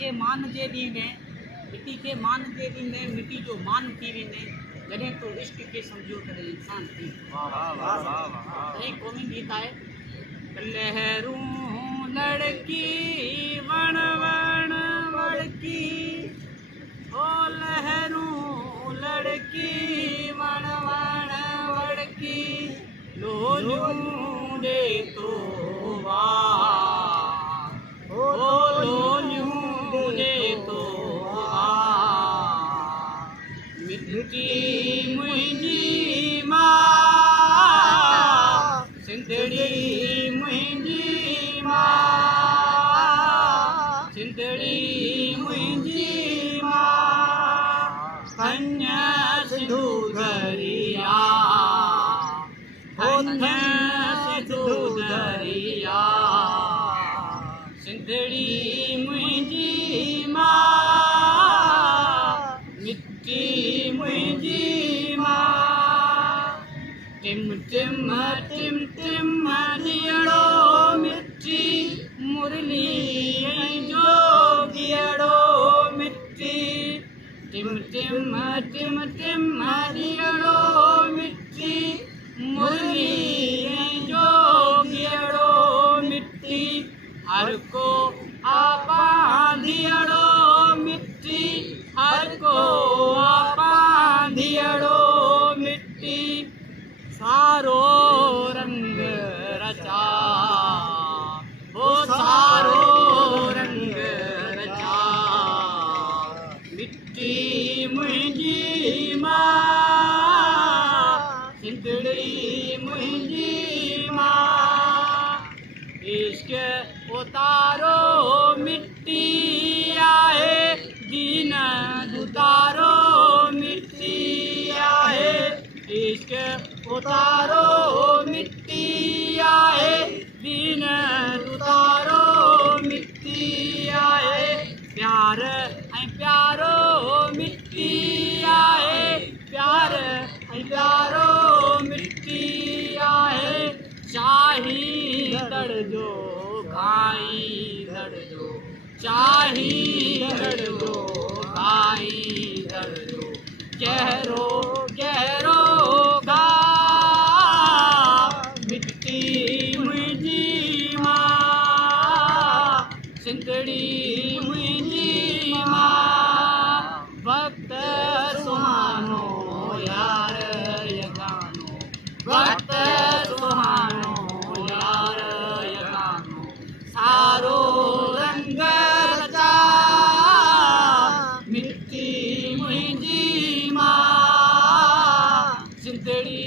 खे मान जे ॾींदे मिट्टी खे मान जे ॾींदे मिट्टी जो मान थी वेंदे जॾहिं तो इश्क खे सम्झो तॾहिं इंसान थी। तॾहिं क़ौमी गीत आहे लहरूं लड़की वण वण वड़की ओ लहरूं लड़की वण वण वड़की लोलियूं दे तो वाह ओ लोलियूं दे तो वाह मिट्टी मुंहिंजी मां सिंधड़ी मुंहिंजी मां सिंधड़ी मुंहिंजी मां कन्य सिंधु दरिया कन्या सिंधु दरिया सिंधड़ी मुंहिंजी मां मिट्टी मुंहिंजी मां टिम टिम टिम टिम ॾियड़ो मिट्टी मुरली जो ॾियड़ो मिट्टी टिम टिम टिम टिम ॾियड़ो मिट्टी मुरली जो ॾियड़ो मिट्टी हर को आपा ॾियड़ो मिट्टी हर को आपा ॾियड़ो मिट्टी सारो रंग रचा ओ सारो रंग रचा मिट्टी मुंहिंजी मां सिंधड़ी मुंहिंजी मां इश्क उतारो मिट्टी आहे दीन उतारो मिट्टी आहे इश्क उतारो मिट्टी आहे दीन उतारो मिट्टी आहे प्यार ऐं प्यारो मिट्टी आहे प्यार ऐं प्यारो मिट्टी आहे शाही दड़ जो खाई दड़ जो शाही दड़ जो खाई दड़ जो गहरो गहरो गा मिट्टी मुंहिंजी मां सिंधड़ी मुंहिंजी मां वक्त सुहानो यार यगानो वक्त सुहानो यार यगानो सारो रंग रचा मिट्टी मुंहिंजी मां सिंधड़ी